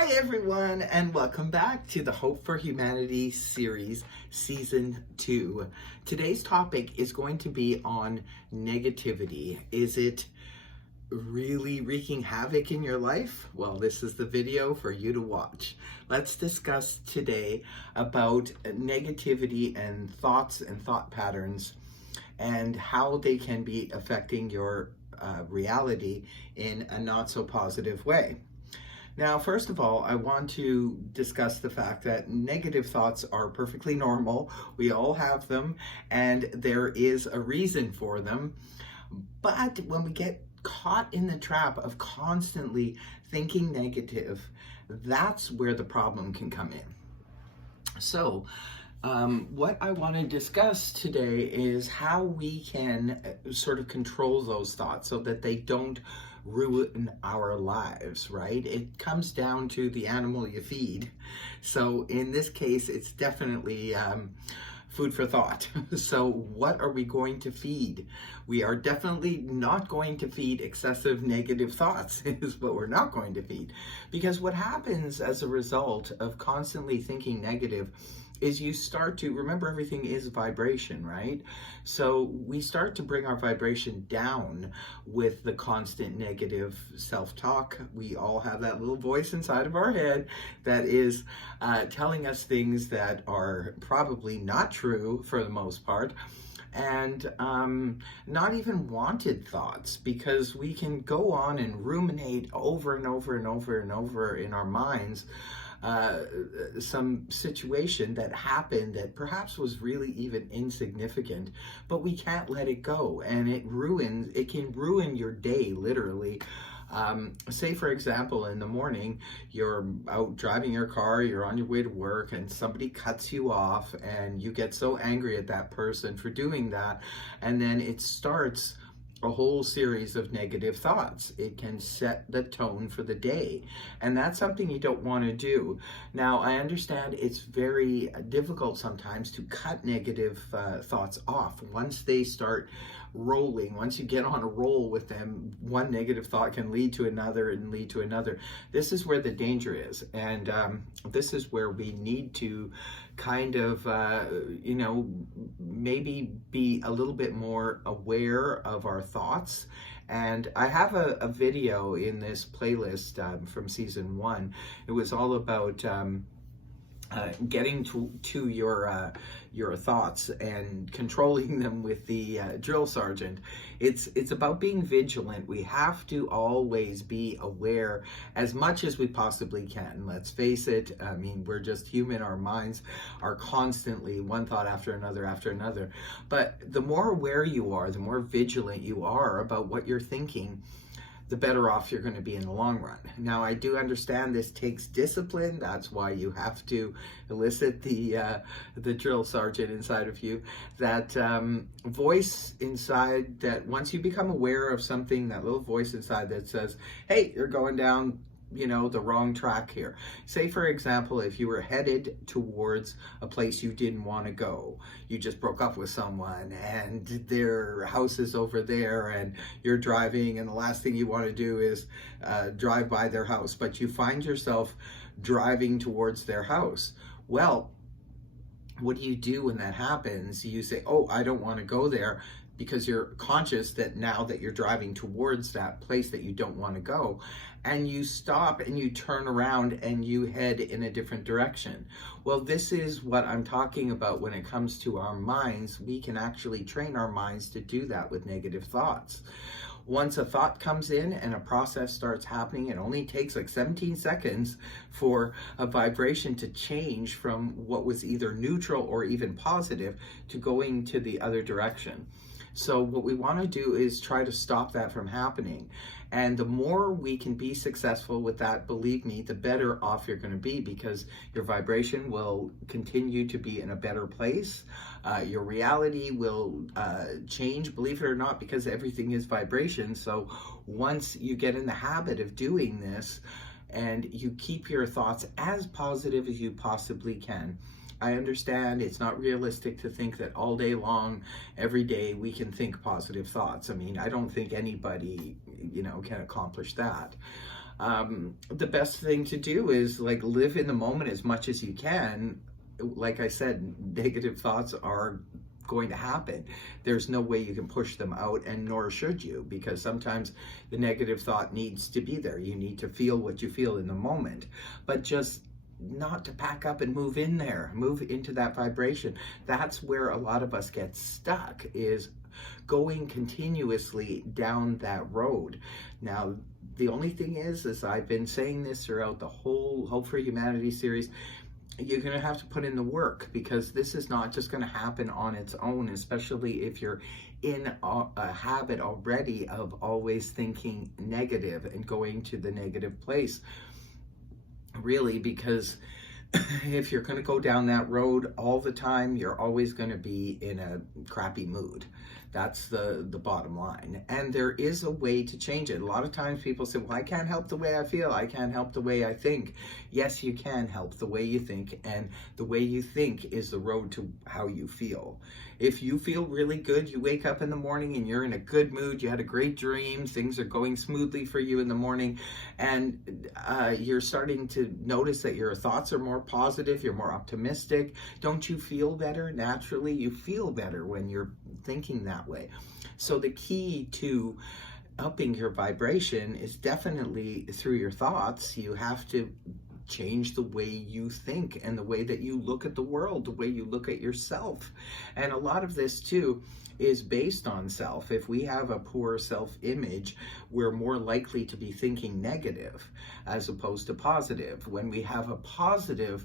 Hi everyone, and welcome back to the Hope for Humanity series, season 2. Today's topic is going to be on negativity. Is it really wreaking havoc in your life? Well, this is the video for you to watch. Let's discuss today about negativity and thoughts and thought patterns and how they can be affecting your reality in a not so positive way. Now, first of all, I want to discuss the fact that negative thoughts are perfectly normal. We all have them, and there is a reason for them. But when we get caught in the trap of constantly thinking negative, that's where the problem can come in. So, what I want to discuss today is how we can sort of control those thoughts so that they don't ruin our lives, right? It comes down to the animal you feed. So in this case, it's definitely food for thought. So what are we going to feed? We are definitely not going to feed excessive negative thoughts is what we're not going to feed. Because what happens as a result of constantly thinking negative is you start to, remember everything is vibration, right? So we start to bring our vibration down with the constant negative self-talk. We all have that little voice inside of our head that is telling us things that are probably not true for the most part, and not even wanted thoughts, because we can go on and ruminate over and over and over and over in our minds some situation that happened that perhaps was really even insignificant, but we can't let it go, and it can ruin your day, literally. Say, for example, in the morning, you're out driving your car, you're on your way to work, and somebody cuts you off, and you get so angry at that person for doing that, and then it starts a whole series of negative thoughts. It can set the tone for the day, and that's something you don't want to do. Now, I understand it's very difficult sometimes to cut negative thoughts off. Once they start rolling, once you get on a roll with them, one negative thought can lead to another and lead to another. This is where the danger is, and this is where we need to kind of, maybe be a little bit more aware of our thoughts. And I have a video in this playlist from season 1. It was all about getting to your thoughts and controlling them with the drill sergeant. It's about being vigilant. We have to always be aware as much as we possibly can. Let's face it, I mean, we're just human. Our minds are constantly one thought after another. But the more aware you are, the more vigilant you are about what you're thinking, the better off you're going to be in the long run. Now, I do understand this takes discipline. That's why you have to elicit the drill sergeant inside of you, that voice inside, that once you become aware of something, that little voice inside that says, hey, you're going down the wrong track here. Say, for example, if you were headed towards a place you didn't want to go, you just broke up with someone and their house is over there, and you're driving, and the last thing you want to do is drive by their house, but you find yourself driving towards their house. Well, what do you do when that happens? You say, oh, I don't want to go there, because you're conscious that now that you're driving towards that place that you don't want to go, and you stop and you turn around and you head in a different direction. Well, this is what I'm talking about when it comes to our minds. We can actually train our minds to do that with negative thoughts. Once a thought comes in and a process starts happening, it only takes like 17 seconds for a vibration to change from what was either neutral or even positive to going to the other direction. So what we want to do is try to stop that from happening. And the more we can be successful with that, believe me, the better off you're going to be, because your vibration will continue to be in a better place. Your reality will change, believe it or not, because everything is vibration. So once you get in the habit of doing this and you keep your thoughts as positive as you possibly can, I understand it's not realistic to think that all day long, every day, we can think positive thoughts. I mean, I don't think anybody, can accomplish that. The best thing to do is like live in the moment as much as you can. Like I said, negative thoughts are going to happen. There's no way you can push them out, and nor should you, because sometimes the negative thought needs to be there. You need to feel what you feel in the moment, but just not to pack up and move in there, move into that vibration. That's where a lot of us get stuck, is going continuously down that road. Now, the only thing is I've been saying this throughout the whole Hope for Humanity series, you're going to have to put in the work, because this is not just going to happen on its own, especially if you're in a habit already of always thinking negative and going to the negative place. Really, because if you're going to go down that road all the time, you're always going to be in a crappy mood. That's the bottom line. And there is a way to change it. A lot of times people say, well, I can't help the way I feel. I can't help the way I think. Yes, you can help the way you think. And the way you think is the road to how you feel. If you feel really good, you wake up in the morning and you're in a good mood, you had a great dream, things are going smoothly for you in the morning, and you're starting to notice that your thoughts are more positive, you're more optimistic. Don't you feel better? Naturally, you feel better when you're thinking that way. So the key to upping your vibration is definitely through your thoughts. You have to change the way you think and the way that you look at the world, the way you look at yourself. And a lot of this too is based on self. If we have a poor self-image, we're more likely to be thinking negative as opposed to positive. When we have a positive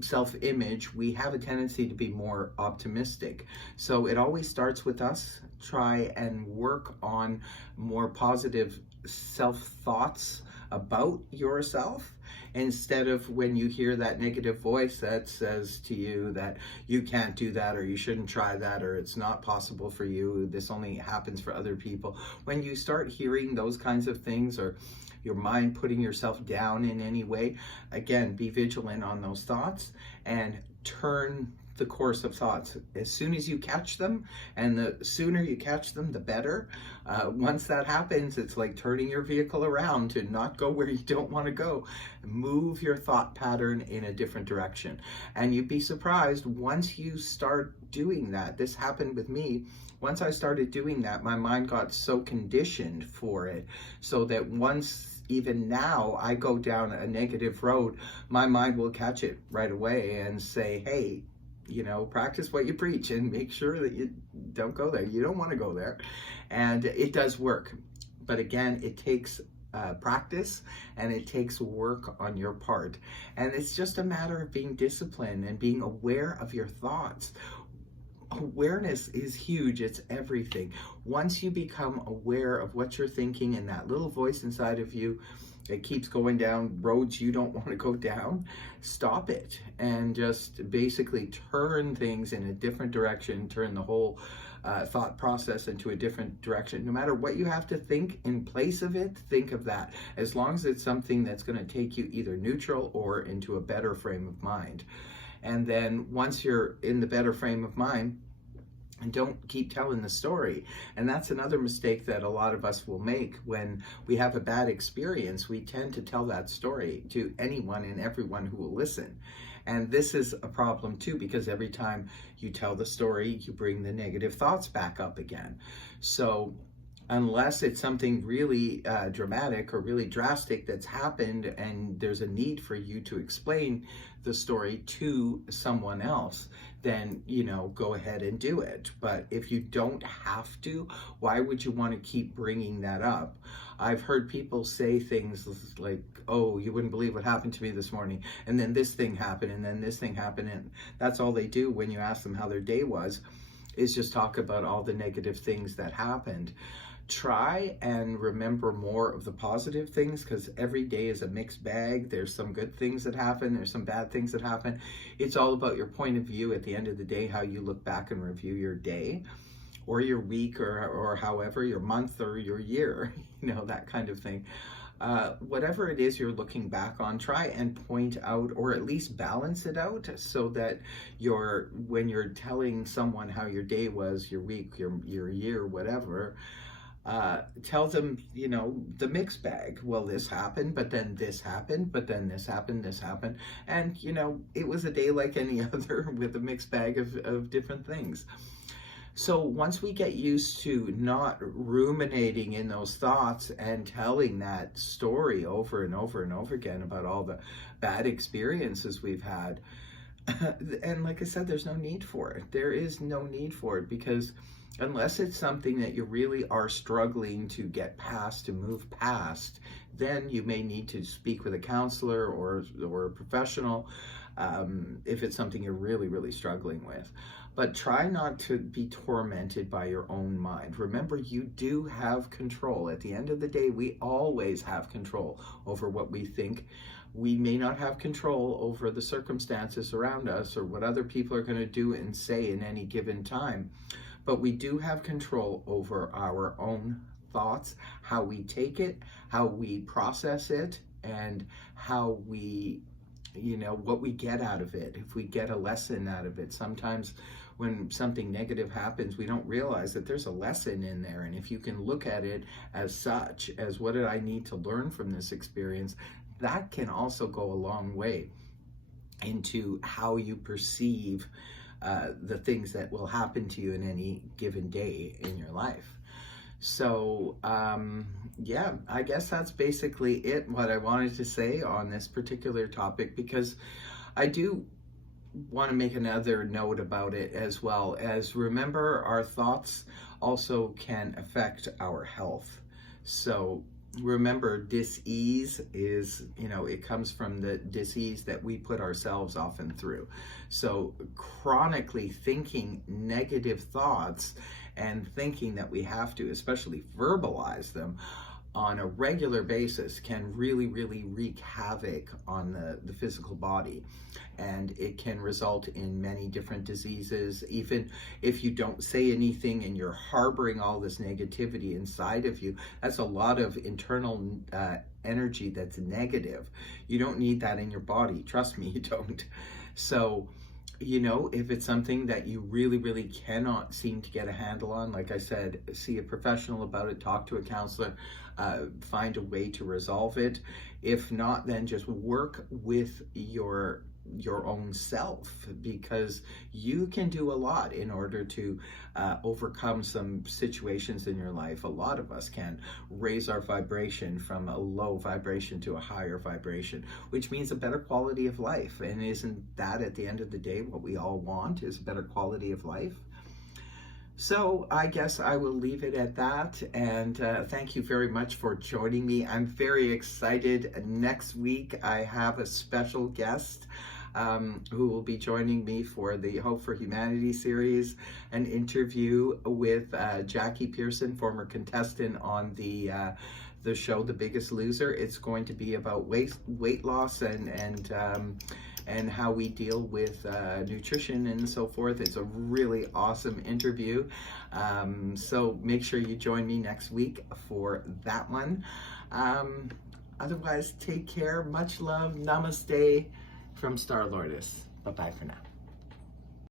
self-image, we have a tendency to be more optimistic. So it always starts with us. Try and work on more positive self-thoughts about yourself, instead of when you hear that negative voice that says to you that you can't do that, or you shouldn't try that, or it's not possible for you, this only happens for other people. When you start hearing those kinds of things, or your mind putting yourself down in any way, again, be vigilant on those thoughts and turn the course of thoughts as soon as you catch them, and the sooner you catch them, the better. Once that happens, it's like turning your vehicle around to not go where you don't want to go. Move your thought pattern in a different direction, and you'd be surprised once you start doing that. This happened with me. Once I started doing that, my mind got so conditioned for it, so that once, even now, I go down a negative road, my mind will catch it right away and say, hey, practice what you preach and make sure that you don't go there. You don't want to go there. And it does work. But again, it takes practice, and it takes work on your part. And it's just a matter of being disciplined and being aware of your thoughts. Awareness is huge. It's everything. Once you become aware of what you're thinking and that little voice inside of you, it keeps going down roads you don't want to go down, stop it and just basically turn things in a different direction, turn the whole thought process into a different direction. No matter what you have to think in place of it, think of that. As long as it's something that's going to take you either neutral or into a better frame of mind. And then once you're in the better frame of mind, and don't keep telling the story. And that's another mistake that a lot of us will make. When we have a bad experience, we tend to tell that story to anyone and everyone who will listen. And this is a problem too, because every time you tell the story, you bring the negative thoughts back up again. So unless it's something really dramatic or really drastic that's happened, and there's a need for you to explain the story to someone else, then, go ahead and do it. But if you don't have to, why would you want to keep bringing that up? I've heard people say things like, oh, you wouldn't believe what happened to me this morning, and then this thing happened, and then this thing happened, and that's all they do when you ask them how their day was, is just talk about all the negative things that happened. Try and remember more of the positive things, because every day is a mixed bag. There's some good things that happen, there's some bad things that happen. It's all about your point of view at the end of the day, how you look back and review your day or your week, or however, your month or your year, that kind of thing. Whatever it is you're looking back on, try and point out, or at least balance it out, so that when you're telling someone how your day was, your week, your year, whatever, tell them, you know, the mixed bag. Well, this happened, but then this happened, but then this happened, this happened. And, you know, it was a day like any other with a mixed bag of different things. So once we get used to not ruminating in those thoughts and telling that story over and over and over again about all the bad experiences we've had, and like I said, there's no need for it. There is no need for it, because unless it's something that you really are struggling to get past, to move past, then you may need to speak with a counselor or a professional, if it's something you're really, really struggling with. But try not to be tormented by your own mind. Remember, you do have control. At the end of the day, we always have control over what we think. We may not have control over the circumstances around us or what other people are going to do and say in any given time, but we do have control over our own thoughts, how we take it, how we process it, and how we, you know, what we get out of it. If we get a lesson out of it. Sometimes when something negative happens, we don't realize that there's a lesson in there. And if you can look at it as such, as what did I need to learn from this experience, that can also go a long way into how you perceive the things that will happen to you in any given day in your life. So yeah, I guess that's basically it, what I wanted to say on this particular topic, because I do want to make another note about it as well. As remember, our thoughts also can affect our health. So remember, dis-ease is, you know, it comes from the dis-ease that we put ourselves often through. So chronically thinking negative thoughts and thinking that we have to, especially verbalize them on a regular basis, can really, really wreak havoc on the physical body. And it can result in many different diseases. Even if you don't say anything and you're harboring all this negativity inside of you, that's a lot of internal energy that's negative. You don't need that in your body. Trust me, you don't. So, you know, if it's something that you really, really cannot seem to get a handle on, like I said, see a professional about it, talk to a counselor, find a way to resolve it. If not, then just work with your own self, because you can do a lot in order to overcome some situations in your life. A lot of us can raise our vibration from a low vibration to a higher vibration, which means a better quality of life. And isn't that, at the end of the day, what we all want, is a better quality of life? So I guess I will leave it at that, and thank you very much for joining me. I'm very excited. Next week I have a special guest who will be joining me for the Hope for Humanity series, an interview with Jackie Pearson, former contestant on the show The Biggest Loser. It's going to be about weight loss and how we deal with nutrition and so forth. It's a really awesome interview. So make sure you join me next week for that one. Otherwise, take care. Much love. Namaste from Star Lourdes. Bye-bye for now.